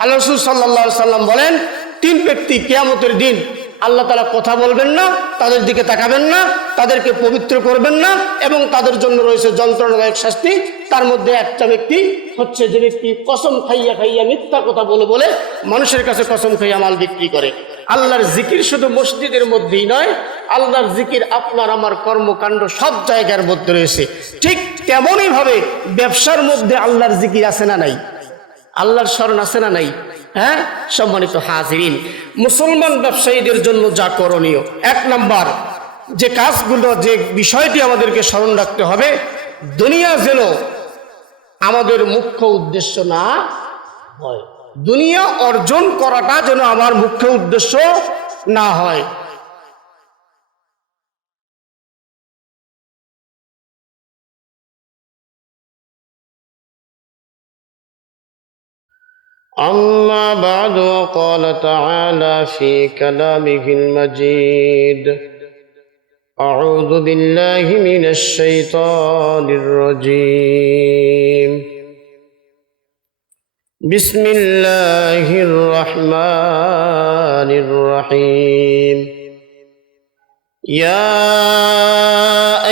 আল্লাহ রাসূল সাল্লাল্লাহু আলাইহি সাল্লাম বলেন, তিন ব্যক্তি কিয়ামতের দিন আল্লাহ তাআলা কথা বলবেন না, তাদের দিকে তাকাবেন না, তাদেরকে পবিত্র করবেন না, এবং তাদের জন্য রয়েছে যন্ত্রণাদায়ক শাস্তি। তার মধ্যে একটা ব্যক্তি হচ্ছে যে ব্যক্তি কসম খাইয়া খাইয়া মিথ্যা কথা বলে বলে মানুষের কাছে কসম খাইয়া মাল বিক্রি করে। আল্লাহর জিকির শুধু মসজিদের মধ্যেই নয়, আল্লাহর জিকির আপনার আমার কর্মকাণ্ড সব জায়গার মধ্যে রয়েছে। ঠিক তেমনই ভাবে ব্যবসার মধ্যে আল্লাহর জিকির আছে না নাই? আল্লাহর স্মরণ আছে না নাই? হ্যাঁ, সম্মানিত হাজিরিন, মুসলমান ব্যবসায়ীদের জন্য যা করণীয়, এক নাম্বার যে কাজগুলো, যে বিষয়টি আমাদেরকে স্মরণ রাখতে হবে, দুনিয়া যেন আমাদের মুখ্য উদ্দেশ্য না হয়। দুনিয়া অর্জন করাটা যেন আমার মুখ্য উদ্দেশ্য না হয়। أما بعد، وقال تعالى في كلامه المجيد: أعوذ بالله من الشيطان الرجيم. بسم الله الرحمن الرحيم. يا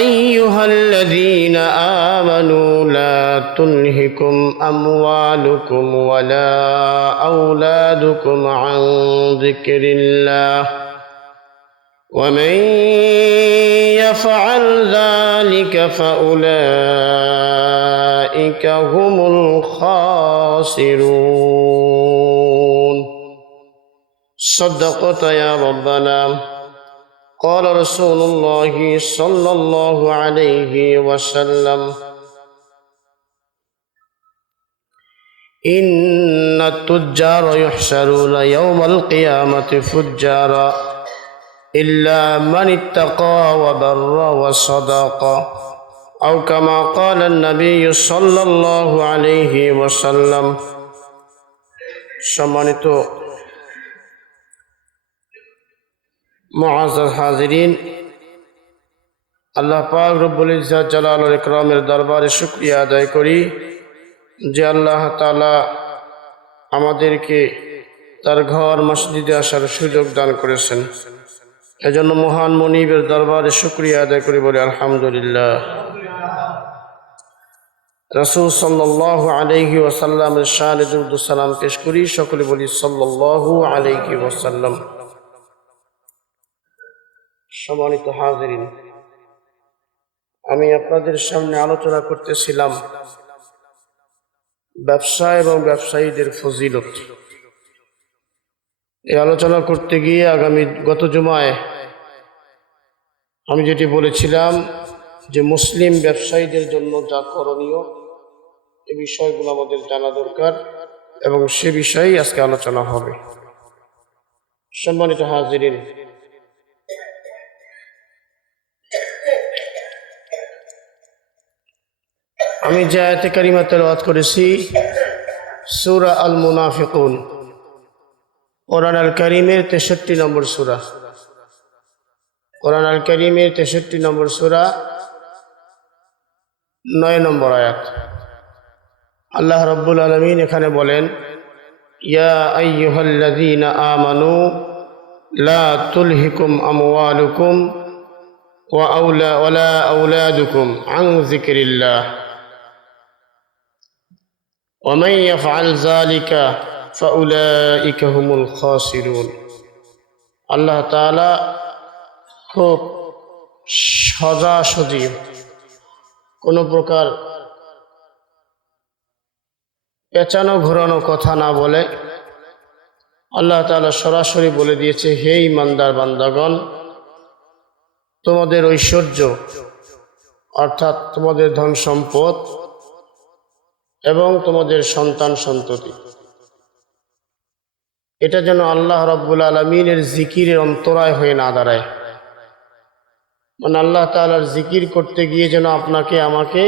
أيها الذين آمنوا لا تلهكم أموالكم ولا أولادكم عن ذكر الله ومن يفعل ذلك فأولئك هم الخاسرون. صدقت يا ربنا. قال رسول الله صلى الله عليه وسلم: إن التجار يحشرون يوم القيامة فجارا إلا من اتقى وبر وصدق، أو كما قال النبي صلى الله عليه وسلم. সম্মানিত মুআজ্জাজ হাজিরিন, আল্লাহ পাক রব্বুল ইজ্জত জালালুল ইকরামের দরবারে শুকরিয়া আদায় করি যে আল্লাহ তাআলা আমাদেরকে তার ঘর মসজিদে আসার সুযোগ দান করেছেন। এজন্য মহান মনিবের দরবারে শুকরিয়া আদায় করি, বলি আলহামদুলিল্লাহ। রাসূল সাল্লাল্লাহু আলাইহি ওয়াসাল্লামের শানে দুরূদ ও সালাম পেশ করি, সকলে বলি সাল্লাল্লাহু আলাইহি ওয়াসাল্লাম। সম্মানিত হাজিরিন, আমি আপনাদের সামনে আলোচনা করতেছিলাম ব্যবসা এবং ব্যবসায়ীদের ফজিলত। এই আলোচনা করতে গিয়ে গত জুমায় আমি যেটি বলেছিলাম যে মুসলিম ব্যবসায়ীদের জন্য যা করণীয়, এই বিষয়গুলো আমাদের জানা দরকার এবং সে বিষয়েই আজকে আলোচনা হবে। সম্মানিত হাজিরিন, আমি যে আয়াতে কারিমা তেলাওয়াত করেছি সূরা আল মুনাফিকুন, কোরআন আল কারীমের 63 নম্বর সূরা। কোরআন আল কারীমের 63 নম্বর সূরা 9 নম্বর আয়াত। আল্লাহ রাব্বুল আলামিন এখানে বলেন, ইয়া আইয়ুহাল্লাযীনা আমানু লা তুলহিকুম আমওয়ালুকুম ওয়ালা আওলাদুকুম আন যিকরিল্লাহ ومن يفعل ذلك فأولئك هم الخاسرون. আল্লাহ তাআলা খুব সোজাসুজি, কোনো প্রকার পেঁচানো ঘোরানো কথা না বলে আল্লাহ তাআলা সরাসরি বলে দিয়েছে, হে ঈমানদার বান্দাগণ, তোমাদের ঐশ্বর্য অর্থাৎ তোমাদের ধন সম্পদ এবং তোমাদের সন্তান সন্ততি, এটা যেন আল্লাহ রাব্বুল আলামিনের জিকিরের অন্তরায় হয়ে না দাঁড়ায়। মানে আল্লাহ তাআলার জিকির করতে গিয়ে যেন আপনাকে আমাকে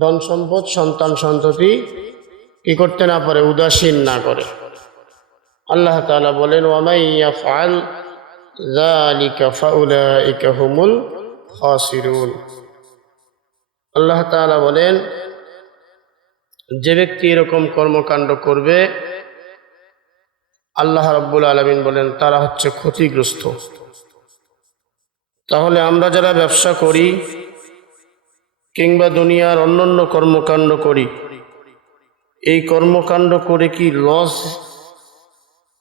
ধন সম্পদ সন্তান সন্ততি কি করতে না পারে, উদাসীন না করে। আল্লাহ তাআলা বলেন, ওয়ামাই ইয়াফআল যালিকা ফাউলাইকা হুমুল খাসিরুন। আল্লাহ তাআলা বলেন, যে ব্যক্তি এরকম কর্মকাণ্ড করবে আল্লাহ রাব্বুল আলামিন বলেন তারা হচ্ছে ক্ষতিগ্রস্ত। তাহলে আমরা যারা ব্যবসা করি কিংবা দুনিয়ার অন্যান্য কর্মকাণ্ড করি, এই কর্মকাণ্ড করে কি লস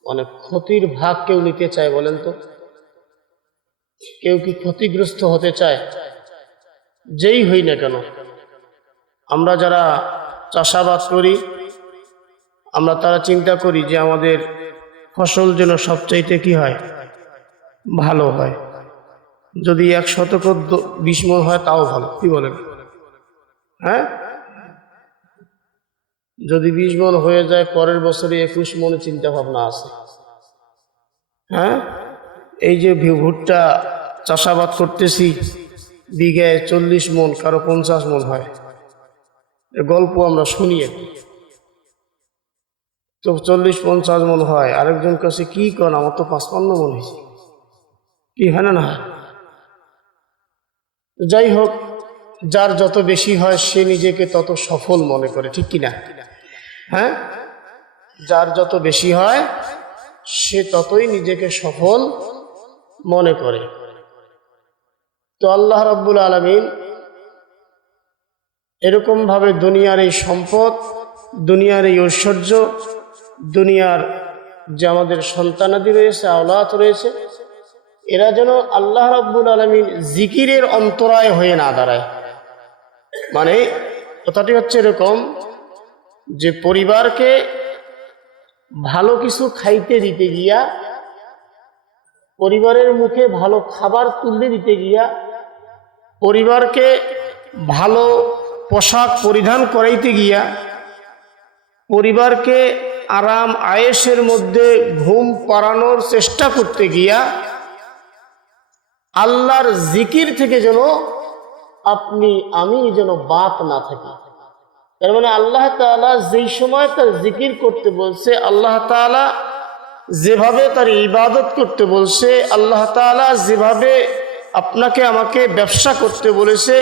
মানে ক্ষতির ভাগ কেউ নিতে চায় বলেন তো? কেউ কি ক্ষতিগ্রস্ত হতে চায়? যেই হই না কেন, আমরা যারা চাষাবাদ করি আমরা তারা চিন্তা করি যে আমাদের ফসল যেন সবচাইতে কি হয়, ভালো হয়। যদি 1 শতক 20 মণ হয় তাও ভালো, কি বলেন? হ্যাঁ, যদি 20 মণ হয়ে যায় পরের বছরে 21 মণে চিন্তা ভাবনা আছে। হ্যাঁ, এই যে ভুট্টা চাষাবাদ করতেছি, বিঘায় 40 মণ, কারো 50 মণ হয়, গল্প আমরা শুনি। তো 40-50 মণ হয়, আরেকজন কাছে কি কর, আমার তো 55 মণ হয়েছে, কি হয় না? যাই হোক, যার যত বেশি হয় সে নিজেকে তত সফল মনে করে, ঠিক কিনা? হ্যাঁ, যার যত বেশি হয় সে ততই নিজেকে সফল মনে করে। তো আল্লাহ রাব্বুল আলামিন এরকম ভাবে দুনিয়ার এই সম্পদ, দুনিয়ার এই ঐশ্বর্য, দুনিয়ার যে আমাদের সন্তানাদি রয়েছে, আওলাদ রয়েছে, এরা যেন আল্লাহ রাব্বুল আলামিন জিকিরের অন্তরায় হয়ে না দাঁড়ায়। মানে কথাটি হচ্ছে এরকম যে পরিবারকে ভালো কিছু খাইতে দিতে গিয়া, পরিবারের মুখে ভালো খাবার তুলে দিতে গিয়া, পরিবারকে ভালো পোশাক পরিধান করাইতে গিয়া, পরিবারকে আরাম আয়েশের মধ্যে ঘুম পাড়ানোর চেষ্টা করতে গিয়া আল্লাহর জিকির থেকে যেন আপনি আমি যেন বাদ না থাকি। তার মানে আল্লাহ তাআলা যেই সময় তার জিকির করতে বলছে, আল্লাহ তাআলা যেভাবে তার ইবাদত করতে বলছে, আল্লাহ তাআলা যেভাবে আপনাকে আমাকে ব্যবসা করতে বলেছে,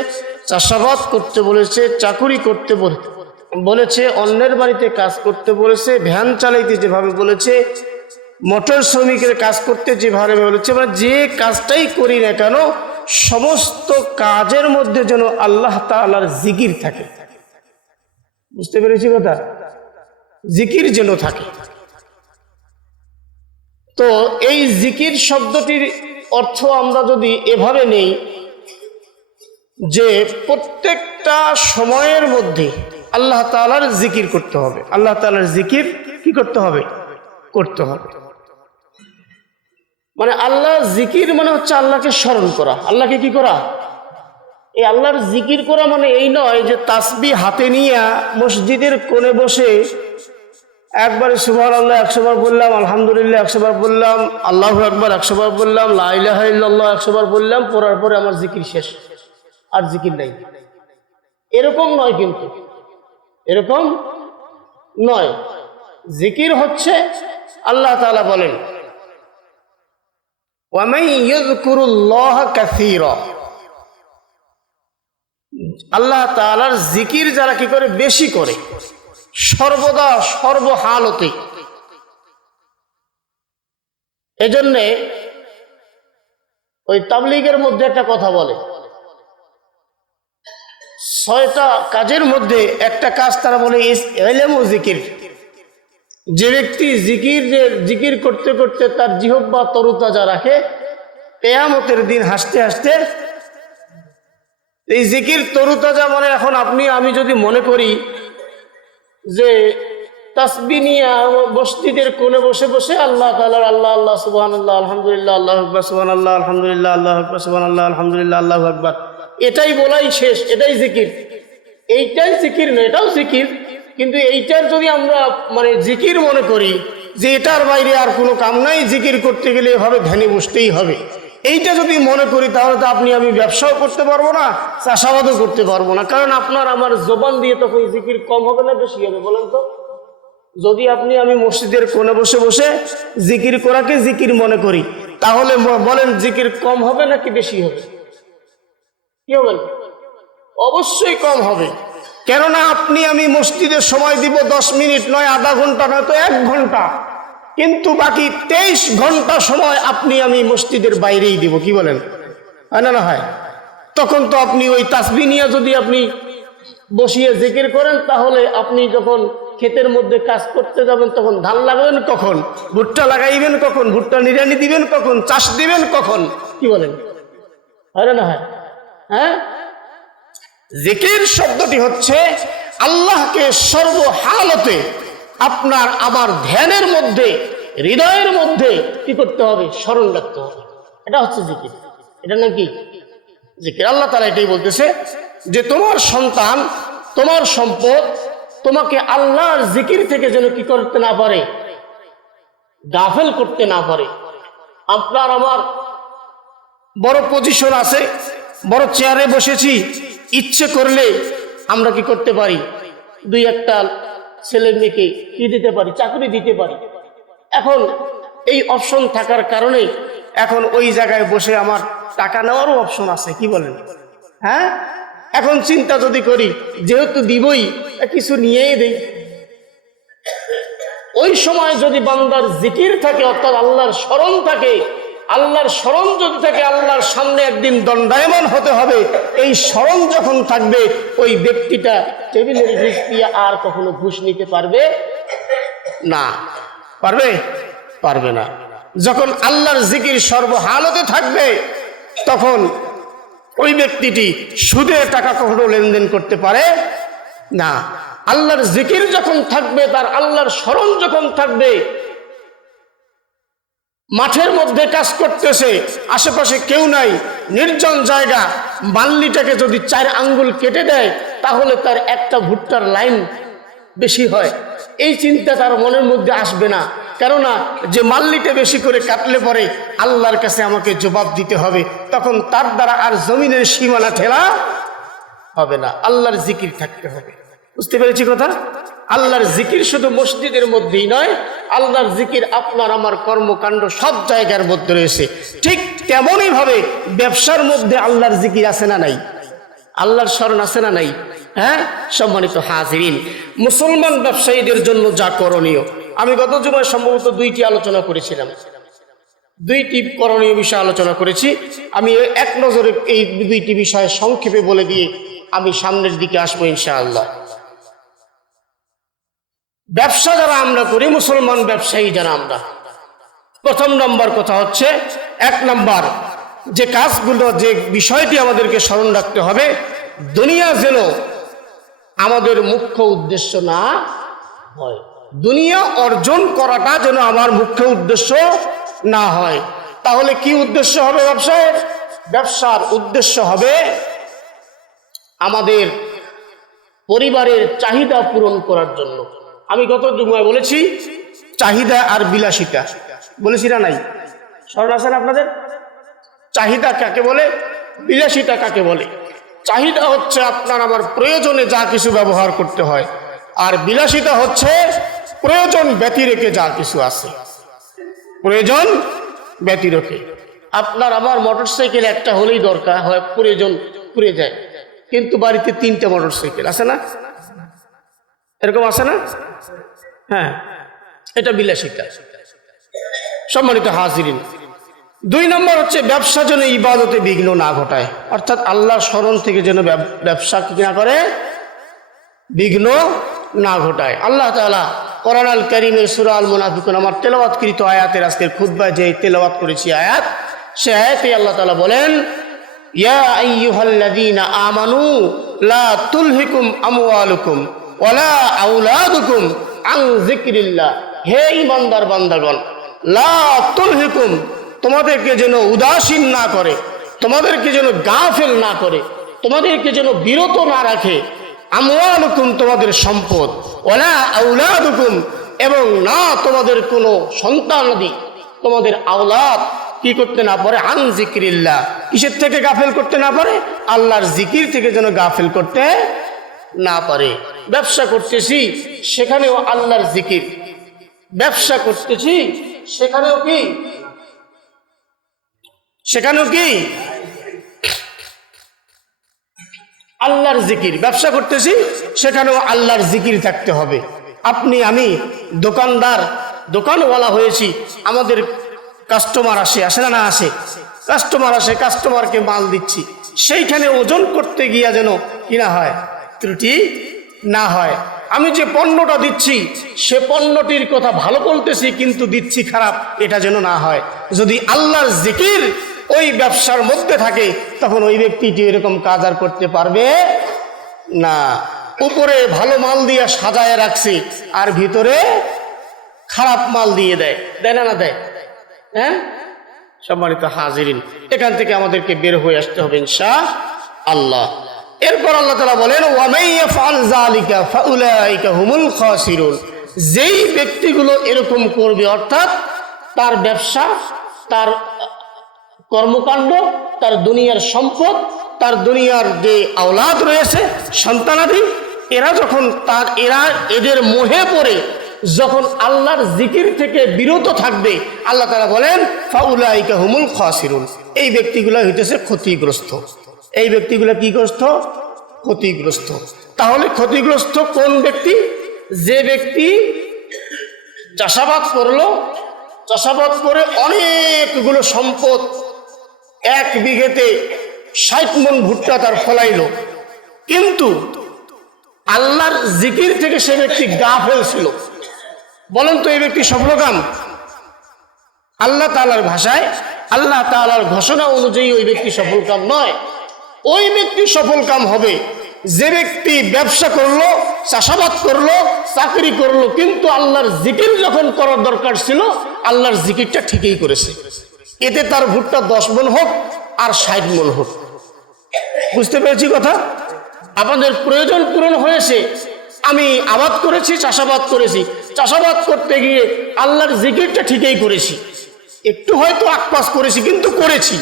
চাষাবাদ করতে বলেছে, চাকুরি করতে বলেছে, অন্যের বাড়িতে কাজ করতে বলেছে, ভ্যান চালাইতে যেভাবে বলেছে, মোটর শ্রমিকের কাজ করতে যেভাবে বলেছে, মানে যে কাজটাই করি না কেন সমস্ত কাজের মধ্যে যেন আল্লাহ তাআলার জিকির থাকে। বুঝতে পেরেছি কথা? জিকির যেন থাকে। তো এই জিকির শব্দটির অর্থ আমরা যদি এভাবে নেই যে প্রত্যেকটা সময়ের মধ্যে আল্লাহ তাআলার জিকির করতে হবে, আল্লাহ তাআলার জিকির কি করতে হবে? করতে হবে। মানে আল্লাহ জিকির মানে হচ্ছে আল্লাহকে স্মরণ করা। আল্লাহকে কি করা? এই আল্লাহর জিকির করা মানে এই নয় যে তাসবিহ হাতে নিয়ে মসজিদের কোণে বসে একবারে সুবহানাল্লাহ 100 বার বললাম, আলহামদুলিল্লাহ 100 বার বললাম, আল্লাহু আকবার 100 বার বললাম, লা ইলাহা ইল্লাল্লাহ 100 বার বললাম, পড়ার পরে আমার জিকির শেষ, আর জিকির নাই। এরকম নয়, কিন্তু এরকম নয়। জিকির হচ্ছে আল্লাহ তাআলা বলেন ওয়া মান ইয়াযকুরুল্লাহ কাসীরা, আল্লাহ তাআলার জিকির যারা কি করে? বেশি করে, সর্বদা সর্বহালতে। এজন্যে ওই তাবলীগের মধ্যে একটা কথা বলে, 6টা কাজের মধ্যে একটা কাজ তারা বলে ইলম ও জিকির। যে ব্যক্তি জিকির করতে করতে তার জিহ্বা তরুতাজা রাখে, কিয়ামতের দিন হাসতে হাসতে এই জিকির তরুতাজা। মানে এখন আপনি আমি যদি মনে করি যে তাসবিহ নিয়ে মসজিদের কোণে বসে বসে আল্লাহ তাআলার আল্লাহ আল্লাহ সুবহানাল্লাহ আলহামদুলিল্লাহ আল্লাহু আকবার সুবহানাল্লাহ আলহামদুলিল্লাহ আল্লাহু আকবার সুবহানাল্লাহ আলহামদুলিল্লাহ আল্লাহু আকবার, এটাই বলাই শেষ, এটাই জিকির। এইটাই জিকির না, এটাও জিকির, কিন্তু এইটার যদি আমরা মানে জিকির মনে করি যে এটার বাইরে আর কোনো কাম নাই, জিকির করতে গেলে এভাবে ধ্যানে বসতেই হবে, এইটা যদি মনে করি তাহলে তো আপনি আমি ব্যবসাও করতে পারবো না, চাষাবাদও করতে পারবো না। কারণ আপনার আমার জবান দিয়ে তখন জিকির কম হবে না বেশি হবে বলেন তো? যদি আপনি আমি মসজিদের কোণে বসে বসে জিকির করাকে জিকির মনে করি, তাহলে বলেন জিকির কম হবে নাকি বেশি হবে? কি হবে? অবশ্যই কম হবে। কেননা আপনি আমি মসজিদের সময় দিব 10 মিনিট, নয় আধা ঘন্টা, নয়তো 1 ঘন্টা। কিন্তু বাকি 23 ঘন্টা সময় আপনি আমি মসজিদের বাইরেই দিব, কি বলেন? হয় না? না হয়? তখন তো আপনি ওই তাসবিহ নিয়ে যদি আপনি বসিয়ে জিকির করেন, তাহলে আপনি যখন ক্ষেতের মধ্যে কাজ করতে যাবেন তখন ধান লাগাবেন কখন, ভুট্টা লাগাইবেন কখন, ভুট্টা নিড়ানি দিবেন কখন, চাষ দিবেন কখন, কি বলেন? হয় না? হয়? হ্যাঁ, জিকির শব্দটি হচ্ছে আল্লাহকে সর্বহালতে আপনার আমার ধ্যানের মধ্যে, হৃদয়ের মধ্যে কি করতে হবে? স্মরণ রাখতে হবে। এটা হচ্ছে জিকির। এটা নাকি জিকির। আল্লাহ তাআলা এটাই বলতেছে যে তোমার সন্তান, তোমার সম্পদ তোমাকে আল্লাহর জিকির থেকে যেন কি করতে না পারে, গাফেল করতে না পারে। আপনার আমার বড় পজিশন আছে, বড় চেয়ারে বসেছি, ইচ্ছে করলে আমরা কি করতে পারি? দুই একটা ছেলে মেয়েকে কি দিতে পারি? চাকরি দিতে পারি। এখন এই অপশন থাকার কারণে এখন ওই জায়গায় বসে আমার টাকা নেওয়ারও অপশন আছে, কি বলেন? হ্যাঁ, এখন চিন্তা যদি করি যেহেতু দিবই, কিছু নিয়েই দেই। ওই সময় যদি বান্দার জিকির থাকে, অর্থাৎ আল্লাহর স্মরণ থাকে, আল্লাহর স্মরণ যদি থাকে, আল্লাহর সামনে একদিন দণ্ডায়মান হতে হবে, এই স্মরণ যখন থাকবে ওই ব্যক্তিটা টেবিলের ঘুষ দিয়ে আর কখনো ঘুষ নিতে পারবে না। পারবে? পারবে না। যখন আল্লাহর জিকির সর্বহালতে থাকবে তখন ওই ব্যক্তিটি সুদে টাকা কখনো লেনদেন করতে পারে না। আল্লাহর জিকির যখন থাকবে, তার আল্লাহর স্মরণ যখন থাকবে, মাঠের মধ্যে কাজ করতেছে, আশেপাশে কেউ নাই, নির্জন জায়গা, বাল্লিটাকে যদি 4 আঙ্গুল কেটে দেয় তাহলে তার একটা ভুট্টার লাইন বেশি হয়, এই চিন্তা তার মনের মধ্যে আসবে না। কেননা যে মাল্লিটা বেশি করে কাটলে পরে আল্লাহর কাছে আমাকে জবাব দিতে হবে, তখন তার দ্বারা আর জমিনের সীমানা ঠেলা হবে না। আল্লাহর জিকির থাকতে হবে। বুঝতে পেরেছি কথা? আল্লাহর জিকির শুধু মসজিদের মধ্যেই নয়, আল্লাহর জিকির আপনার আমার কর্মকাণ্ড সব জায়গার মধ্যে রয়েছে। ঠিক তেমনই ভাবে ব্যবসার মধ্যে আল্লাহর জিকির আছে না নাই? আল্লাহর স্মরণ আছে না নাই? হ্যাঁ, সম্মানিত হাজিরিন, মুসলমান ব্যবসায়ীদের জন্য যা করণীয়, আমি গত জুমায় সম্ভবত 2টি আলোচনা করেছিলাম, 2টি করণীয় বিষয় আলোচনা করেছি। আমি এক নজরে এই 2টি বিষয় সংক্ষেপে বলে দিয়ে আমি সামনের দিকে আসবো ইনশাআল্লাহ। ব্যবসা যারা আমরা করি, মুসলমান ব্যবসায়ী যারা আমরা, প্রথম নম্বর কথা হচ্ছে, 1 নম্বর যে কাজগুলো, যে বিষয়টি আমাদেরকে স্মরণ রাখতে হবে, দুনিয়া যেন আমাদের মুখ্য উদ্দেশ্য না হয়। দুনিয়া অর্জন করাটা যেন আমার মুখ্য উদ্দেশ্য না হয়। তাহলে কি উদ্দেশ্য হবে ব্যবসায়? ব্যবসার উদ্দেশ্য হবে আমাদের পরিবারের চাহিদা পূরণ করার জন্য। আমি গত জুমায় বলেছি চাহিদা আর বিলাসিতা, বলেছি না নাই? স্মরণ আছে না আপনাদের? চাহিদা কাকে বলে, বিলাসিতা কাকে বলে? চাহিদা হচ্ছে আপনার আমার প্রয়োজনে যা কিছু ব্যবহার করতে হয়, আর বিলাসিতা হচ্ছে প্রয়োজন ব্যতি রেখে যা কিছু আছে। প্রয়োজন ব্যতি রেখে আপনার আমার মোটরসাইকেল একটা হলেই দরকার হয়, প্রয়োজন পুড়ে যায়, কিন্তু বাড়িতে 3টে মোটরসাইকেল আছে না? এরকম আছে না? হ্যাঁ, এটা বিলাসিতা। সম্মানিত হাজিরিন, 2 নম্বর হচ্ছে ব্যবসা যেন ইবাদতে বিঘ্ন না ঘটায়, অর্থাৎ আল্লাহর স্মরণ থেকে যেন ব্যবসা কি না করে, বিঘ্ন না ঘটায়। আল্লাহ তাআলা কোরআন আল কারীমের সূরা আল মুনাফিকুন, আমার তেলাওয়াতকৃত আয়াতের আজকের খুতবায় যে তেলাওয়াত করেছি আয়াত, সে আয়াতে আল্লাহ তাআলা বলেন, ইয়া আইয়ুহাল্লাযীনা আমানু লা তুলহিকুম আমওয়ালুকুম ওয়ালা আওলাদুকুম আন যিকরিল্লাহ। হে ঈমানদার বান্দাগণ, লা তুলহিকুম, তোমাদেরকে যেন উদাসীন না করে, তোমাদেরকে যেন গাফেল না করে, তোমাদেরকে যেন বিরত না রাখে, আমওয়ালুকুম, তোমাদের সম্পদ, ওয়ালা আওলাদুকুম, এবং না তোমাদের কোনো সন্তানাদি, তোমাদের আওলাদ কি করতে না পারে, আন যিকরিল্লাহ, কিসের থেকে গাফেল করতে না পারে? আল্লাহর জিকির থেকে যেন গাফেল করতে না পারে। ব্যবসা করতেছি সেখানেও আল্লাহর জিকির, ব্যবসা করতেছি সেখানেও কি, সেখানেও কি আল্লাহর জিকির। ব্যবসা করতেছি সেখানেও আল্লাহর জিকির থাকতে হবে। আপনি আমি দোকানদার, দোকানওয়ালা হয়েছি, আমাদের কাস্টমার আসে না আসে, কাস্টমার আসে, কাস্টমারকে মাল দিচ্ছি, সেইখানে ওজন করতে গিয়া যেন কিনা হয়, ত্রুটি না হয়। আমি যে পণ্যটা দিচ্ছি সে পণ্যটির কথা ভালো বলতেছি কিন্তু দিচ্ছি খারাপ, এটা যেন না হয়। যদি আল্লাহর জিকির ওই ব্যবসার মধ্যে থাকে তখন ওই ব্যক্তিটি এরকম কাজ আর করতে পারবে না। উপরে ভালো মাল দিয়ে সাজায় রাখছে আর ভিতরে খারাপ মাল দিয়ে দেয়, দেয় না দেয়? হ্যাঁ, সম্মানিত হাজিরিন, এখান থেকে আমাদেরকে বের হয়ে আসতে হবে ইনশাআল্লাহ। এরপর আল্লাহ তাআলা বলেন ওয়ামাই ইয়াফআল যালিকা ফাউলাইকা হুমুল খাসিরুন, যেই ব্যক্তিগুলো এরকম করবে, অর্থাৎ তার ব্যবসা, তার কর্মকাণ্ড, তার দুনিয়ার সম্পদ, তার দুনিয়ার যে আওলাদ রয়েছে, সন্তানাদি, এরা এদের মোহে পড়ে যখন আল্লাহর জিকির থেকে বিরত থাকবে, আল্লাহ তাআলা বলেন ফাউলাইকা হুমুল খাসিরুন, এই ব্যক্তিগুলো হইতেছে ক্ষতিগ্রস্ত। এই ব্যক্তিগুলো কি গ্রস্ত? ক্ষতিগ্রস্ত। তাহলে ক্ষতিগ্রস্ত কোন ব্যক্তি? যে ব্যক্তি চাষাবাদ করলো, চাষাবাদ করে অনেকগুলো সম্পদ, 1 বিঘেতে 60 মণ ভুট্টা তার ফলাইলো, কিন্তু আল্লাহর জিকির থেকে সে ব্যক্তি গাফেল ছিল। বলেন তো এই ব্যক্তি সফলকাম? আল্লাহ তাআলার ভাষায়, আল্লাহ তাআলার ঘোষণা অনুযায়ী ওই ব্যক্তি সফলকাম নয়। ওই ব্যক্তি সফলকাম হবে যে ব্যক্তি ব্যবসা করলো, চাষাবাদ করলো, চাকরি করলো, কিন্তু আল্লাহর জিকির যখন করার দরকার ছিল আল্লাহর জিকিরটা ঠিকই করেছে। এতে তার ভুট্টা 10 মণ হোক আর 60 মণ হোক। বুঝতে পেরেছি কথা? আমাদের প্রয়োজন পূরণ হয়েছে, আমি আবাদ করেছি, চাষাবাদ করেছি, চাষাবাদ করতে গিয়ে আল্লাহর জিকিরটা ঠিকই করেছি, একটু হয়তো আকপাস করেছি কিন্তু করেছি,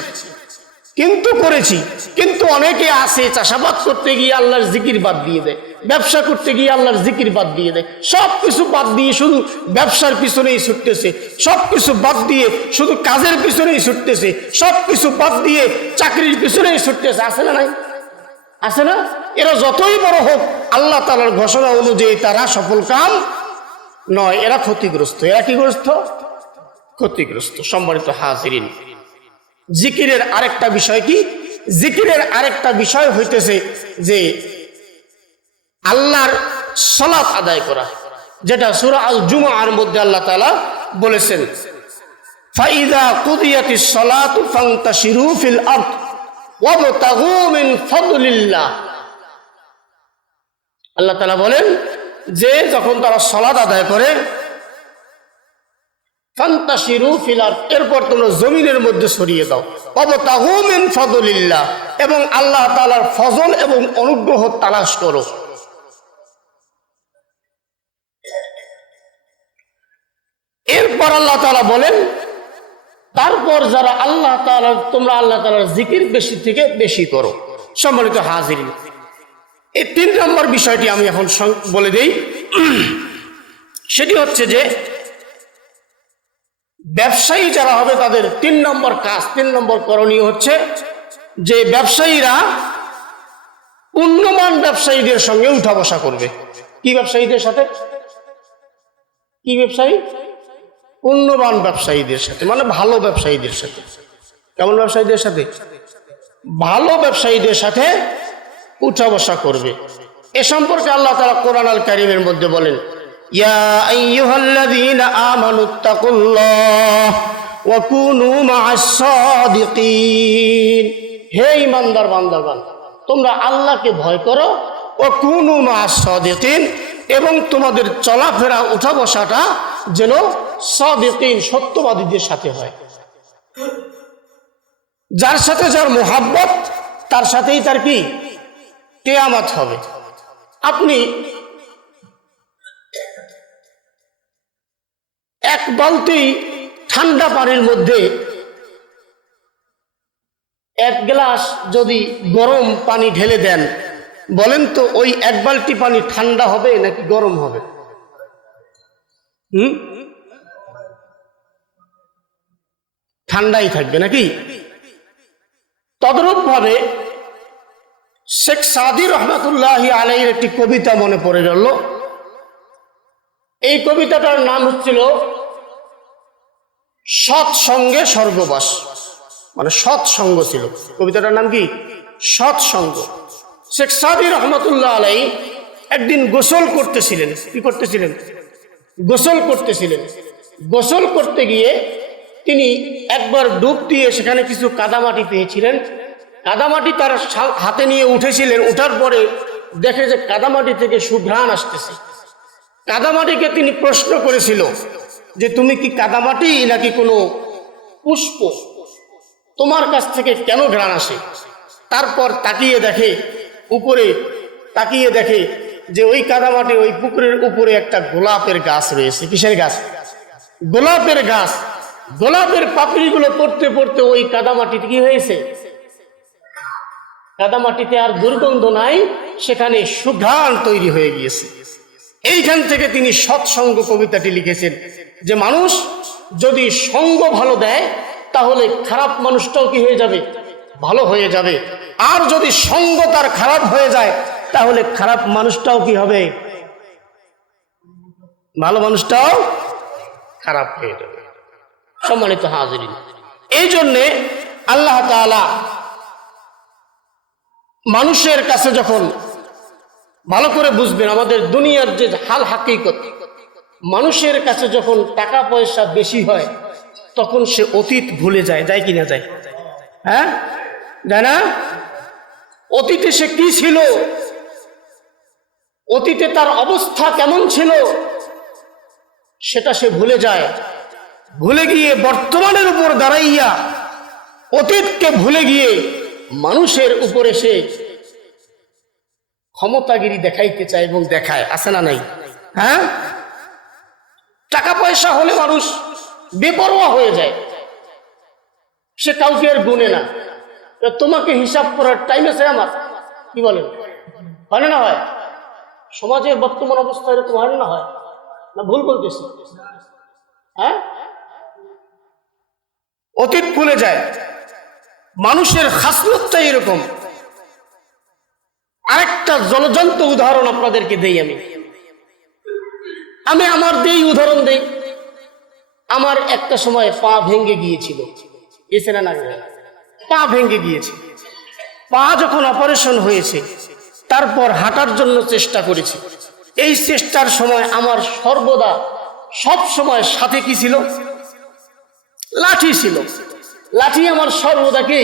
কিন্তু অনেকে আছে চাষাবাদ করতে গিয়ে আল্লাহর জিকির বাদ দিয়ে দেয়, ব্যবসা করতে গিয়ে আল্লাহর জিকির বাদ দিয়ে দেয়, সব কিছু বাদ দিয়ে শুধু ব্যবসার পিছনেই ছুটতেছে, সব কিছু বাদ দিয়ে শুধু কাজের পিছনেই ছুটতেছে, সব কিছু বাদ দিয়ে চাকরির পিছনেই ছুটতেছে। আছে না নাই? আছে না? এরা যতই বড় হোক আল্লাহ তাআলার ঘোষণা অনুযায়ী তারা সফলকাম নয়, এরা ক্ষতিগ্রস্ত। এরা কি গ্রস্ত? ক্ষতিগ্রস্ত। সম্মানিত হাজিরিন, জিকিরের আরেকটা বিষয় কি? জিকিরের আরেকটা বিষয় হইতেছে যে আল্লাহর সালাত আদায় করা, যেটা সূরা আল জুমআর মধ্যে আল্লাহ তাআলা বলেছেন ফাইযা কুদিয়াতিস সালাতু ফান্তাশিরু ফিল আরদ ওয়াবতাগু মিন ফাদলিল্লাহ। আল্লাহ তাআলা বলেন যে যখন তারা সালাত আদায় করে, ফান্তাশিরু ফিল আরদ, এরপর তোমরা জমিনের মধ্যে ছড়িয়ে দাও, ওয়াবতাগু মিন ফাদলিল্লাহ, এবং আল্লাহ তাআলার ফজল এবং অনুগ্রহ তালাশ করো। এরপর আল্লাহ তাআলা বলেন তারপর যারা তোমরা আল্লাহ তাআলার জিকির বেশি থেকে বেশি করো। সম্মানিত হাজিরিন, এই 3 নম্বর বিষয়টি আমি এখন বলে দেই। সেটি হচ্ছে যে ব্যবসায়ী যারা হবে তাদের 3 নম্বর কাজ, 3 নম্বর করণীয় হচ্ছে যে ব্যবসায়ীরা পুণ্যমান ব্যবসায়ীদের সঙ্গে উঠা বসা করবে। কি ব্যবসায়ীদের সাথে? কি ব্যবসায়ী? পুণ্যবান ব্যবসায়ীদের সাথে, মানে ভালো ব্যবসায়ীদের সাথে। কেমন ব্যবসায়ীদের সাথে? ভালো ব্যবসায়ীদের সাথে উঠা বসা করবে। এ সম্পর্কে আল্লাহ তাআলা কোরআন আল কারীমের মধ্যে বলেন ইয়া আইয়ুহাল্লাযীনা আমানুত্তাকুল্লাহ ওয়া কুনু মা'আস সাদিকিন, হে ঈমানদার বান্দাগণ তোমরা আল্লাহকে ভয় করো, ওয়া কুনু মা'আস সাদিকিন, এবং তোমাদের চলাফেরা উঠা বসাটা যেন সাদিকিন, সত্যবাদীদের সাথে হয়। যার সাথে যার মোহাব্বত তার সাথেই তার কি কিয়ামত হবে। আপনি এক বালতি ঠান্ডা পানির মধ্যে 1 গ্লাস যদি গরম পানি ঢেলে দেন, বলেন তো ওই 1 বালতি পানি ঠান্ডা হবে নাকি গরম হবে? ঠান্ডাই থাকবে নাকি? তদ্রূপ ভাবে শেখ সাদী রহমাতুল্লাহি আলাইহির একটি কবিতা মনে পড়ে গেল। এই কবিতাটার নাম হচ্ছিল সৎসঙ্গে স্বর্গবাস, মানে সৎসঙ্গ ছিল। কবিতাটার নাম কি? সৎসঙ্গ। শেখ সাদি রহমতুল্লাহ আলাই একদিন গোসল করতেছিলেন। কি করতেছিলেন? গোসল করতেছিলেন। গোসল করতে গিয়ে তিনি একবার ডুব দিয়ে সেখানে কিছু কাদামাটি পেয়েছিলেন। কাদামাটি তার হাতে নিয়ে উঠেছিলেন। উঠার পরে দেখে যে কাদামাটি থেকে সুঘ্রাণ আসতেছে। কাদামাটিকে তিনি প্রশ্ন করেছিল যে তুমি কি কাদামাটি নাকি কোনো পুষ্প, তোমার কাছ থেকে কেন ঘ্রাণ আসে? তারপর তাকিয়ে দেখে উপরে, তাকিয়ে দেখে যে ওই কাদামাটি, ওই পুকুরের উপরে একটা গোলাপের গাছ রয়েছে। কিসের গাছ? গোলাপের গাছ। গোলাপের পাপড়িগুলো পড়তে পড়তে ওই কাদামাটিতে কি হয়েছে? কাদামাটিতে আর দুর্গন্ধ নাই, সেখানে সুঘ্রাণ তৈরি হয়ে গিয়েছে। এইখান থেকে তিনি সৎসঙ্গ কবিতাটি লিখেছেন যে মানুষ যদি সঙ্গ ভালো দেয় তাহলে খারাপ মানুষটাও কি হয়ে যাবে? ভালো হয়ে যাবে। আর যদি সঙ্গ তার খারাপ হয়ে যায় তাহলে খারাপ মানুষটাও কি হবে? ভালো মানুষটাও খারাপ হয়ে যাবে। সম্মানিত হাজিরিন, এই জন্যে আল্লাহ তাআলা মানুষের কাছে যখন, ভালো করে বুঝবেন আমাদের দুনিয়ার যে হাল হাকিকত, মানুষের কাছে যখন টাকা পয়সা বেশি হয় তখন সে অতীত ভুলে যায়। যায় কিনা যায়? হ্যাঁ, যায় না? অতীতে সে কি ছিল, অতীতে তার অবস্থা কেমন ছিল সেটা সে ভুলে যায়। ভুলে গিয়ে বর্তমানের উপর দাঁড়াইয়া অতীতকে ভুলে গিয়ে মানুষের উপরে সে ক্ষমতাগিরি দেখাইতে চায় এবং দেখায়। আছে না নাই? হ্যাঁ, টাকা পয়সা হলে মানুষ বেপরোয়া হয়ে যায়, সে কাউকে আর গুনে না। তোমাকে হিসাব করার টাইম আছে আমার? কি বলেন? হয় না? হয় সমাজের বর্তমান অবস্থা এরকম হয় না? হয় না? ভুল বলতেছি? হ্যাঁ, অতীত ভুলে যায়। মানুষের খাসলতটা এরকম। আরেকটা জলজন্ত উদাহরণ আপনাদেরকে দেই। আমি আমার উদাহরণ দেই। আমার একটা সময় পা ভেঙে গিয়েছিল। এসে না, পা ভেঙে গিয়েছে। পা যখন অপারেশন হয়েছে তারপর হাঁটার জন্য চেষ্টা করেছি। এই চেষ্টার সময় আমার সর্বদা সব সময় সাথে কি ছিল? লাঠি ছিল। লাঠি আমার সর্বদা কি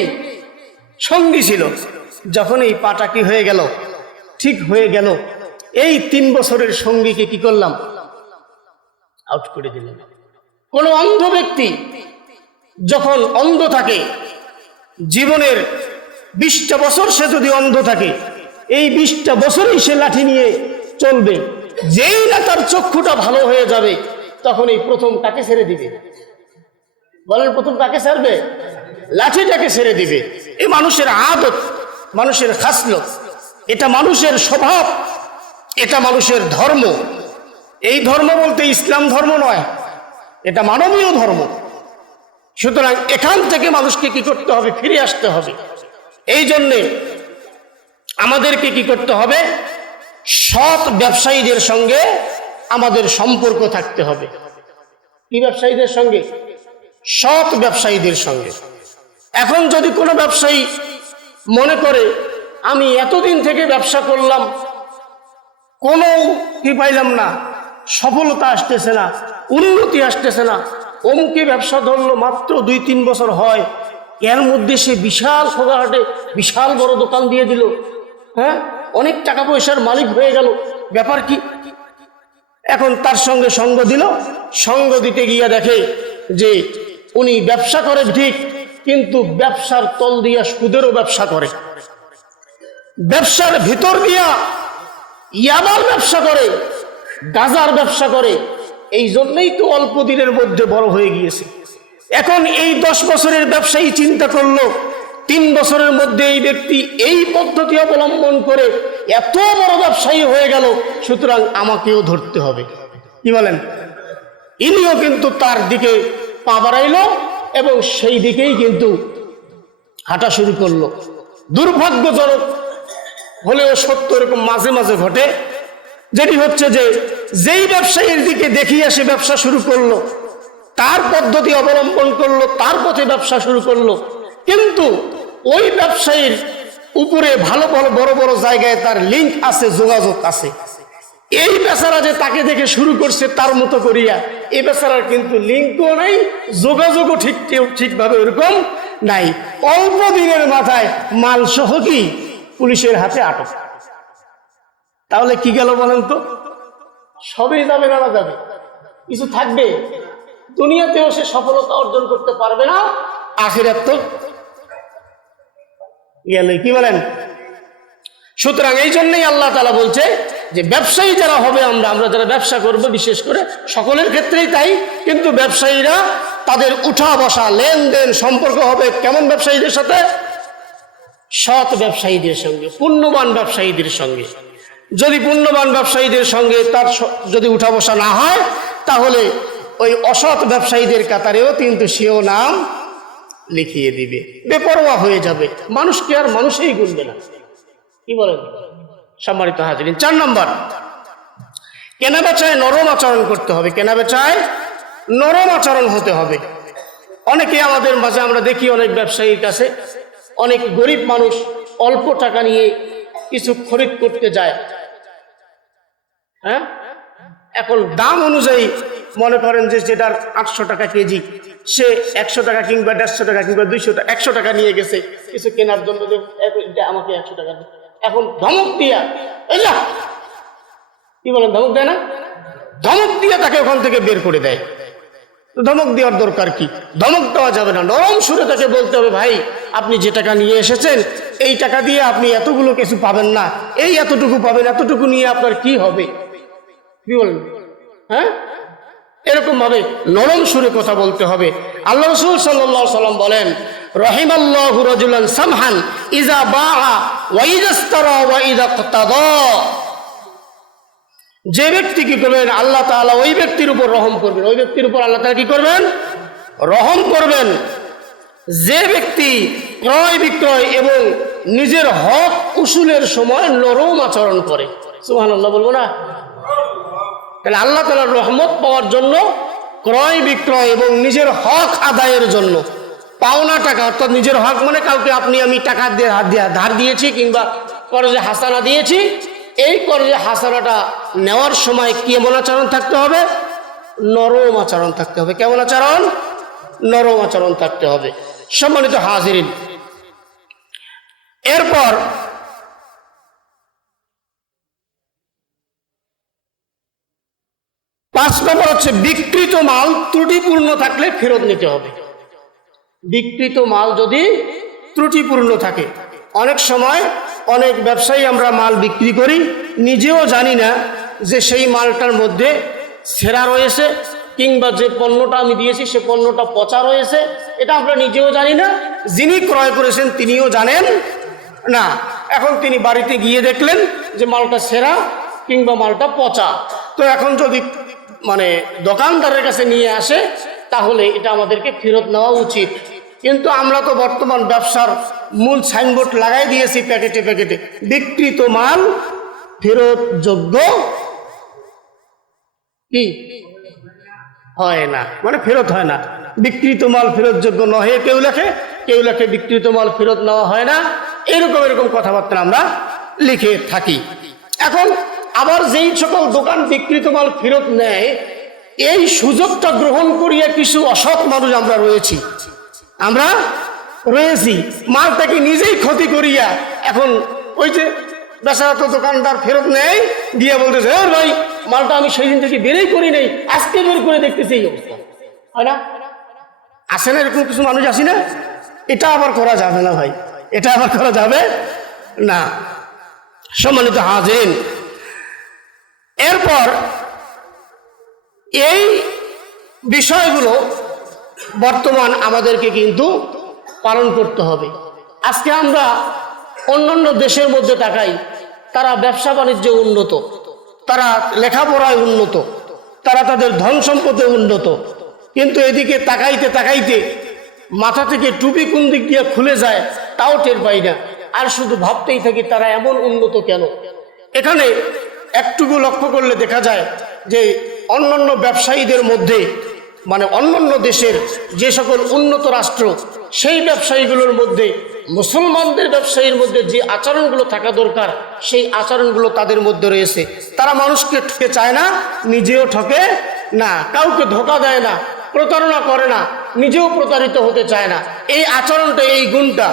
সঙ্গী ছিল। যখন এই পাটা কি হয়ে গেল, ঠিক হয়ে গেল, এই 3 বছরের সঙ্গীকে কি করলাম? আউট করে দিলাম। কোন অন্ধ ব্যক্তি যখন অন্ধ থাকে, জীবনের 20টা বছর সে যদি অন্ধ থাকে, এই 20টা বছরই সে লাঠি নিয়ে চলবে। যেই না তার চক্ষুটা ভালো হয়ে যাবে তখন এই প্রথম তাকে ছেড়ে দিবে। বলেন, প্রথম তাকে ছাড়বে? লাঠিটাকে ছেড়ে দিবে। এই মানুষের আদত, মানুষের খাসলত, এটা মানুষের স্বভাব, এটা মানুষের ধর্ম। এই ধর্ম বলতে ইসলাম ধর্ম নয়, এটা মানবীয় ধর্ম। সুতরাং এখান থেকে মানুষকে কি করতে হবে? ফিরে আসতে হবে। এই জন্যে আমাদেরকে কি করতে হবে? সৎ ব্যবসায়ীদের সঙ্গে আমাদের সম্পর্ক থাকতে হবে। কি ব্যবসায়ীদের সঙ্গে? সৎ ব্যবসায়ীদের সঙ্গে। এখন যদি কোনো ব্যবসায়ী মনে করে আমি এতদিন থেকে ব্যবসা করলাম, কোনো কি পাইলাম না, সফলতা আসতেছে না, উন্নতি আসতেছে না, অমুকে ব্যবসা ধরলো মাত্র 2-3 বছর হয়, এর মধ্যে সে বিশাল সোগাহাটে বিশাল বড় দোকান দিয়ে দিল, হ্যাঁ, অনেক টাকা পয়সার মালিক হয়ে গেল, ব্যাপার কি? এখন তার সঙ্গে সঙ্গ দিল। সঙ্গ দিতে গিয়া দেখে যে উনি ব্যবসা করে ঠিক, কিন্তু ব্যবসার তল দিয়া সুদেরও ব্যবসা করে, ব্যবসার ভিতর দিয়া ইয়াবার ব্যবসা করে, গাজার ব্যবসা করে। এই জন্যই তো অল্প দিনের মধ্যে বড় হয়ে গিয়েছে। এখন এই 10 বছরের ব্যবসায়ী চিন্তা করলো 3 বছরের মধ্যে এই ব্যক্তি এই পদ্ধতি অবলম্বন করে এত বড় ব্যবসায়ী হয়ে গেল, সুতরাং আমাকেও ধরতে হবে। কি বলেন? ইনিও কিন্তু তার দিকে পা বাড়াইলো এবং সেই দিকেই কিন্তু হাঁটা শুরু করলো। দুর্ভাগ্যজনক হলেও সত্য, এরকম মাঝে মাঝে ঘটে, যেটি হচ্ছে যে যেই ব্যবসায়ীর দিকে দেখিয়ে সে ব্যবসা শুরু করলো তার পদ্ধতি অবলম্বন করলো, তার পথে ব্যবসা শুরু করলো, কিন্তু ওই ব্যবসায়ীর উপরে ভালো ভালো বড় বড় জায়গায় তার লিঙ্ক আছে, যোগাযোগ আছে। এই বেচারা যে তাকে দেখে শুরু করছে তার মতো করিয়া, এই বেচারার কিন্তু লিঙ্কও নাই, যোগাযোগও ঠিকভাবে ওরকম নাই। অল্প দিনের মাথায় মাল সহ কি পুলিশের হাতে আটক। তাহলে কি গেল বলেন তো? সবই যাবে না, যাবে কিছু থাকবে। দুনিয়াতেও সে সফলতা অর্জন করতে পারবে না, আখিরাত তো গেলে। কি বলেন? সুতরাং এই জন্যই আল্লাহ তাআলা বলছে যে ব্যবসায়ী যারা হবে, আমরা যারা ব্যবসা করব, বিশেষ করে সকলের ক্ষেত্রেই তাই, কিন্তু ব্যবসায়ীরা তাদের উঠা বসা লেনদেন সম্পর্ক হবে কেমন ব্যবসায়ীদের সাথে? সৎ ব্যবসায়ীদের সঙ্গে, পুণ্যবান ব্যবসায়ীদের সঙ্গে। যদি পুণ্যবান ব্যবসায়ীদের সঙ্গে তার যদি উঠা বসা না হয়, তাহলে ওই অসৎ ব্যবসায়ীদের কাতারেও কিন্তু সেও নাম লিখিয়ে দিবে, বেপরোয়া হয়ে যাবে, মানুষকে আর মানুষই গুনবে না। কি বলেন সম্মানিত হাজিরিন? 4 নম্বর, কেনাবেচায় নরম আচরণ করতে হবে। কেনাবেচায় নরম আচরণ হতে হবে। অনেকে আমাদের মাঝে আমরা দেখি, অনেক ব্যবসায়ীর কাছে অনেক গরিব মানুষ অল্প টাকা নিয়ে কিছু খরিদ করতে যায়। হ্যাঁ, এখন দাম অনুযায়ী মনে করেন যে যেটার 800 টাকা কেজি, সে 100 টাকা কিংবা 150 টাকা কিংবা 200 টাকা 100 টাকা নিয়ে গেছে কিছু কেনার জন্য, যে আমাকে 100 টাকা দিন। এখন ধমক দিয়া, এই যা, কি বলেন, ধমক দেয় না? ধমক দিয়ে তাকে ওখান থেকে বের করে দেয়। ধমক দেওয়ার দরকার কি? ধমক দেওয়া যাবে না, নরম সুরে তাকে বলতে হবে, ভাই আপনি যে টাকা নিয়ে এসেছেন এই টাকা দিয়ে আপনি এতগুলো কিছু পাবেন না, এই এতটুকু পাবেন, এতটুকু নিয়ে আপনার কি হবে? কি বলেন? হ্যাঁ, এরকম ভাবে নরম সুরে কথা বলতে হবে। আল্লাহ রাসূল সাল্লাল্লাহু আলাইহি ওয়াসাল্লাম বলেন, রাহিমাল্লাহু রাজুলান সামহান ইযা বাআ ওয়া ইযা ইশতারা ওয়া ইযা ইক্তাদা। যে ব্যক্তি কি করবেন, আল্লাহ তাআলা ওই ব্যক্তির উপর রহম করবেন। ওই ব্যক্তির উপর আল্লাহ তাআলা কি করবেন? রহম করবেন। যে ব্যক্তি ক্রয় বিক্রয় এবং নিজের হক উসুলের সময় নরম আচরণ করে। সুবহানাল্লাহ বলবো না? তাহলে আল্লাহ তাআলার রহমত পাওয়ার জন্য ক্রয় বিক্রয় এবং নিজের হক আদায়ের জন্য, পাওনা টাকা অর্থাৎ নিজের হক মানে কাউকে আমি টাকা দিয়ে ধার দিয়েছি কিংবা কর্জে হাসানা দিয়েছি, এই কর্জে হাসানাটা নেওয়ার সময় কেমন আচরণ থাকতে হবে? নরম আচরণ থাকতে হবে। কেমন আচরণ? নরম আচরণ থাকতে হবে। সম্মানিত হাজিরিন, এরপর পাঁচ নম্বর হচ্ছে বিকৃত মাল ত্রুটিপূর্ণ থাকলে ফেরত নিতে হবে। বিকৃত মাল যদি ত্রুটিপূর্ণ থাকে, অনেক সময় অনেক ব্যবসায়ী আমরা মাল বিক্রি করি, নিজেও জানি না যে সেই মালটার মধ্যে ছেঁড়া রয়েছে কিংবা যে পণ্যটা আমি দিয়েছি সে পণ্যটা পচা রয়েছে, এটা আমরা নিজেও জানি না, যিনি ক্রয় করেছেন তিনিও জানেন না। এখন তিনি বাড়িতে গিয়ে দেখলেন যে মালটা ছেঁড়া কিংবা মালটা পচা, তো এখন যদি দোকানদারের কাছে নিয়ে আসে তাহলে এটা আমাদেরকে ফেরত নেওয়া উচিত। কিন্তু আমরা তো বর্তমান ব্যবসার মূল সাইনবোর্ড লাগাই দিয়েছি প্যাকেটে প্যাকেটে, বিকৃত মাল ফেরত যোগ্য কি হয় না, ফেরত হয় না। বিকৃত মাল ফেরত যোগ্য নহে কেউ লেখে বিকৃত মাল ফেরত নেওয়া হয় না, এরকম কথাবার্তা আমরা লিখে থাকি। এখন আবার যেই সকল দোকান বিকৃত মাল ফেরত নেয়, এই সুযোগটা গ্রহণ করিয়া কিছু অসৎ মানুষ আমরা রয়েছি, মালটাকে নিজেই ক্ষতি করিয়া এখন ওই যে বেচারা তো দোকানদার ফেরত নেয় দিয়ে বলতেছে, ভাই মালটা আমি সেই দিন থেকে বেরই করি নাই, আজকে বের করে দেখতেছি, এই অবস্থা হয় না? আসে না এরকম কিছু মানুষ? আসি না? এটা আবার করা যাবে না ভাই, এটা আবার করা যাবে না। সম্মানিত হাজিরিন, এরপর এই বিষয়গুলো বর্তমান আমাদেরকে কিন্তু পালন করতে হবে। আজকে আমরা অন্যান্য দেশের মধ্যে তাকাই, তারা ব্যবসা বাণিজ্যে উন্নত, তারা লেখাপড়ায় উন্নত, তারা তাদের ধন সম্পদে উন্নত, কিন্তু এদিকে তাকাইতে তাকাইতে মাথা থেকে টুপি কোন দিক দিয়ে খুলে যায় তাও টের পাই না, আর শুধু ভাবতেই থাকি তারা এমন উন্নত কেন। এখানে একটুকু লক্ষ্য করলে দেখা যায় যে অন্যান্য ব্যবসায়ীদের মধ্যে মানে অন্যান্য দেশের যে সকল উন্নত রাষ্ট্র সেই ব্যবসায়ীগুলোর মধ্যে মুসলমানদের ব্যবসায়ীর মধ্যে যে আচরণগুলো থাকা দরকার সেই আচরণগুলো তাদের মধ্যে রয়েছে। তারা মানুষকে ঠকে চায় না, নিজেও ঠকে না, কাউকে ধোঁকা দেয় না, প্রতারণা করে না, নিজেও প্রতারিত হতে চায় না। এই আচরণটা, এই গুণটা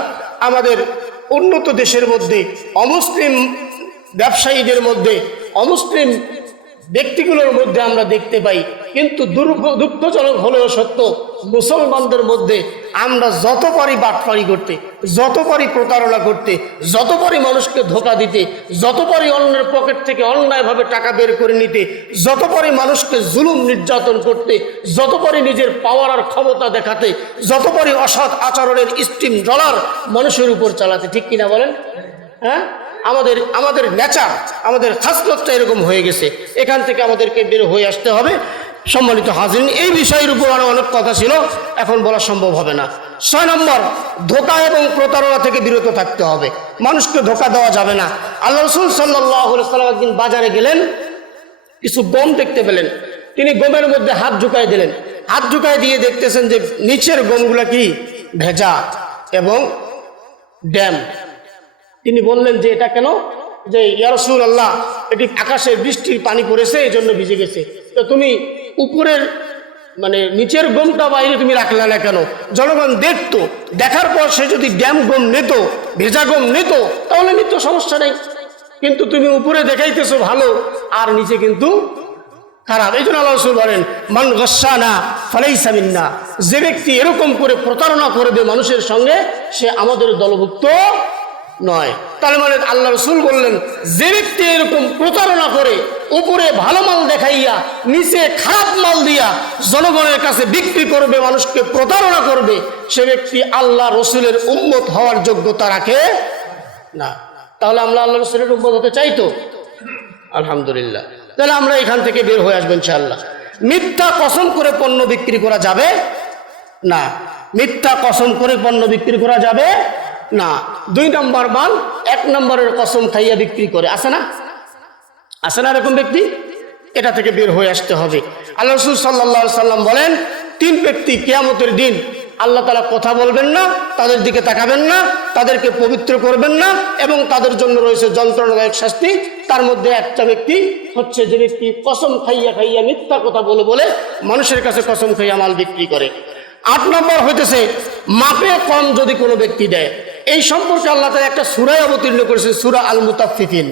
আমাদের উন্নত দেশের মধ্যে অমুসলিম ব্যবসায়ীদের মধ্যে, অমুসলিম ব্যক্তিগুলোর মধ্যে আমরা দেখতে পাই। কিন্তু দুঃখজনক হলেও সত্য, মুসলমানদের মধ্যে আমরা যত পারি বাটপারি করতে, যত পারি প্রতারণা করতে, যত পারি মানুষকে ধোঁকা দিতে, যত পারি অন্যের পকেট থেকে অন্যায়ভাবে টাকা বের করে নিতে, যত পারি মানুষকে জুলুম নির্যাতন করতে, যত পারি নিজের পাওয়ার আর ক্ষমতা দেখাতে, যত পারি অসৎ আচরণের স্টিম ডলার মানুষের উপর চালাতে, ঠিক কিনা বলেন? হ্যাঁ, আমাদের নেচার, আমাদের খাসলতটা এরকম হয়ে গেছে। এখান থেকে আমাদেরকে বের হয়ে আসতে হবে। সম্মানিত হাজিরিন, এই বিষয়ের উপর আরো অনেক কথা ছিল, এখন বলা সম্ভব হবে না। 6 নম্বর, ধোঁকা এবং প্রতারণা থেকে বিরত থাকতে হবে। মানুষকে ধোঁকা দেওয়া যাবে না। আল্লাহ রাসূল সাল্লাল্লাহু আলাইহি ওয়াসাল্লাম একদিন বাজারে গেলেন, কিছু গম দেখতে পেলেন। তিনি গমের মধ্যে হাত ঢুকায় দিলেন। হাত ঢুকায় দিয়ে দেখতেছেন যে নিচের গমগুলা কি ভেজা এবং ড্যাম। তিনি বললেন যে এটা কেন? যে ইয়া রাসূলুল্লাহ, এটি আকাশে বৃষ্টির পানি পড়েছে, এই জন্য ভিজে গেছে। তো তুমি উপরের মানে নিচের গমটা বাইরে তুমি রাখলে না কেন? জনগণ দেখতো, দেখার পর সে যদি ড্যাম গম নিত, ভেজা গম নিত, তাহলে নিত, সমস্যা নেই। কিন্তু তুমি উপরে দেখাইতেছো ভালো, আর নিচে কিন্তু খারাপ। এই জন্য আল্লাহ রাসূল বলেন, মান গাশশানা ফালাইসা মিন্না, যে ব্যক্তি এরকম করে প্রতারণা করবে মানুষের সঙ্গে, সে আমাদের দলভুক্ত নয়। তাহলে মানে আল্লাহ রাসূল বললেন, যে ব্যক্তি এরকম প্রতারণা করে উপরে ভালো মাল দেখাইয়া নিচে খারাপ মাল দিয়া জনগণের কাছে বিক্রি করবে, মানুষকে প্রতারণা করবে, সে ব্যক্তি আল্লাহ রসুলের উম্মত হওয়ার যোগ্যতা রাখে না। তাহলে আমরা আল্লাহ রসুলের উম্মত হতে চাই তো? আলহামদুলিল্লাহ। তাহলে আমরা এখান থেকে বের হয়ে আসবো ইনশাআল্লাহ। মিথ্যা কসম করে পণ্য বিক্রি করা যাবে না। মিথ্যা কসম করে পণ্য বিক্রি করা যাবে না। 2 নম্বর মাল 1 নম্বরের কসম খাইয়া বিক্রি করে, আছে না? আছে না এরকম ব্যক্তি? এটা থেকে বের হয়ে আসতে হবে। আল্লাহ রাসূল সাল্লাল্লাহু আলাইহি সাল্লাম বলেন, 3 ব্যক্তি কিয়ামতের দিন আল্লাহ তাআলা কথা বলবেন না, তাদের দিকে তাকাবেন না, তাদেরকে পবিত্র করবেন না, এবং তাদের জন্য রয়েছে যন্ত্রণাদায়ক শাস্তি। তার মধ্যে একটা ব্যক্তি হচ্ছে যে ব্যক্তি কসম খাইয়া খাইয়া মিথ্যা কথা বলে বলে মানুষের কাছে কসম খাইয়া মাল বিক্রি করে। 8 নম্বর হইতেছে মাপে কম যদি কোনো ব্যক্তি দেয়। এই সম্পর্কে আল্লাহ তাআলা একটা সূরা অবতীর্ণ করেছে, সূরা আল মুতাফফিফিন।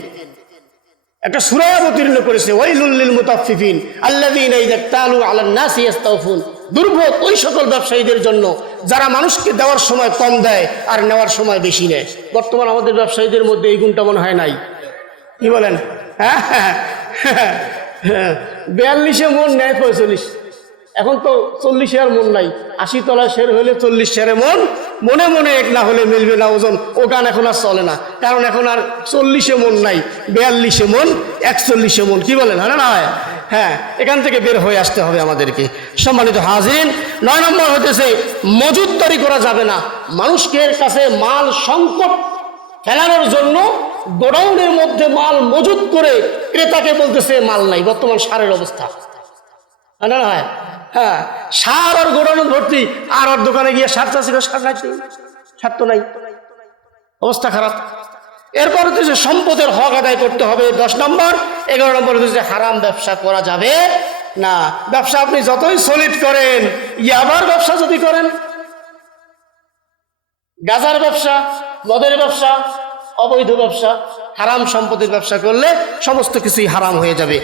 একটা সূরা অবতীর্ণ করেছে, ওয়াইলুল লিল মুতাফফিফিন আল্লাযীনা ইযা তালু আলান নাসি ইস্তাওফুন। দুর্ভোগ ওই সকল ব্যবসায়ীদের জন্য যারা মানুষকে দেওয়ার সময় কম দেয় আর নেওয়ার সময় বেশি নেয়। বর্তমান আমাদের ব্যবসায়ীদের মধ্যে এই গুণটা মনে হয় নাই, কি বলেন? হ্যাঁ, 42-এ মন নেয় 45। এখন তো 40-এ আর মন নাই। 80 তলা শের হলে 40 শেরে মন, মনে মনে এক না হলে মিলবে না ওজন। ও গান এখন আর চলে না, কারণ এখন আর 40-এ মন নাই, 42-এ মন, 41-এ মন, কি বলেন? হয় না? হ্যাঁ, এখান থেকে বের হয়ে আসতে হবে আমাদেরকে। সম্মানিত হাজিরিন, 9 নম্বর হতেছে মজুতদারি করা যাবে না। মানুষকে কাছে মাল সংকট ফেলানোর জন্য গোডাউনের মধ্যে মাল মজুত করে ক্রেতাকে বলতেছে মাল নাই। বর্তমান সারের অবস্থা, না হয়? হ্যাঁ, সার আর গোডাউন ভর্তি, আর ওর দোকানে গিয়ে সার চাষিরা সার নাই, সার তো নাই, অবস্থা খারাপ। এরপর হচ্ছে সম্পদের হক আদায় করতে হবে 10 নম্বর। 11 নম্বর হচ্ছে হারাম ব্যবসা করা যাবে না। ব্যবসা আপনি যতই সলিড করেন, ইয়াবার ব্যবসা যদি করেন, গাঁজার ব্যবসা, মদের ব্যবসা, অবৈধ ব্যবসা, হারাম সম্পদের ব্যবসা করলে সমস্ত কিছুই হারাম হয়ে যাবে।